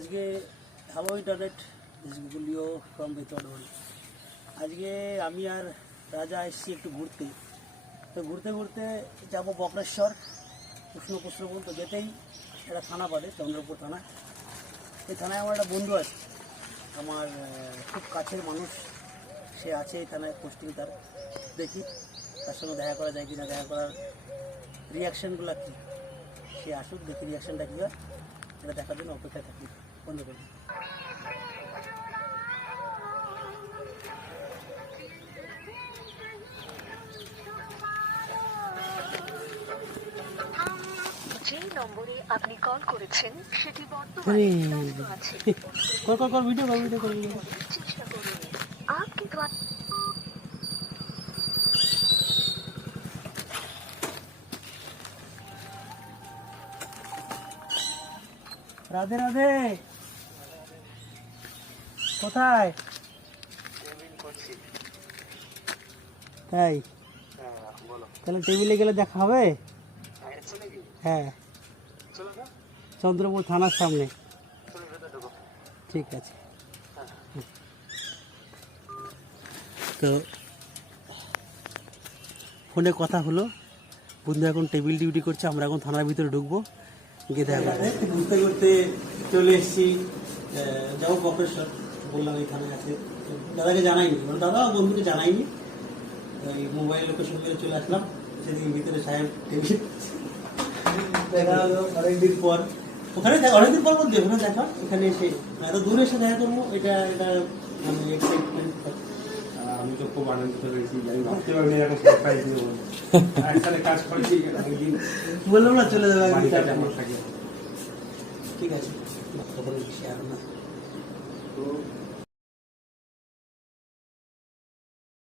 আজকে hello internet video from বেতনবাড়ি। আজকে আমি আর রাজা এসেছি একটু ঘুরতে। তো ঘুরতে ঘুরতে যাবো বক্রেশ্বর কৃষ্ণপুর। তো যেতেই একটা থানা পড়ে, চন্দ্রপুর থানা। এই থানায় আমার একটা বন্ধু আছে, আমার খুব কাছের মানুষ, সে আছে এই থানায় পোস্টিং। তার দেখি তার সঙ্গে দেখা করা যায় কিনা, দেখা করার রিয়াকশানগুলো কী, সে আসুক, দেখি রিয়াকশানটা কী হয়, এটা দেখার জন্য অপেক্ষায় থাকি। বন্ধ করি। যে নম্বরে আপনি কল করেছেন সেটি বর্তমানে ব্যস্ত আছে। ভিডিও করে চেষ্টা করুন। আপনি রাধে রাধে। কোথায়? তাই তাহলে টেবিলে গেলে দেখা হবে। হ্যাঁ, চন্দ্রপুর থানার সামনে। ঠিক আছে। তো ফোনে কথা হলো, বন্ধু এখন টেবিল ডিউটি করছে, আমরা এখন থানার ভিতরে ঢুকবো, গিয়ে দেখা যাবে। ঘুরতে ঘুরতে চলে এসেছি, যাবো বক্রেশ্বর। বললাম এই থানায় আছে, দাদাকে জানাইনি, দাদা বন্ধুকে জানাইনি, ওই মোবাইল লোকেশন করে চলে আসলাম। সেদিন ভিতরে সাহেব টেবিল দেখা হলো অনেকদিন পর। অনেকদিন পর বলতে ওখানে দেখা, এখানে এসে এত দূরে এসে দেখা করবো, এটা মানে এক্সাইটমেন্ট। আমি তো খুব আনন্দিত হয়েছি, আমি ভাবতে পারিনি এরকম সারপ্রাইজ দেবো। একসাথে কাজ করেছি, বললাম না চলে যাবে। আমার থাকে। ঠিক আছে, তখন শেয়ার না। তো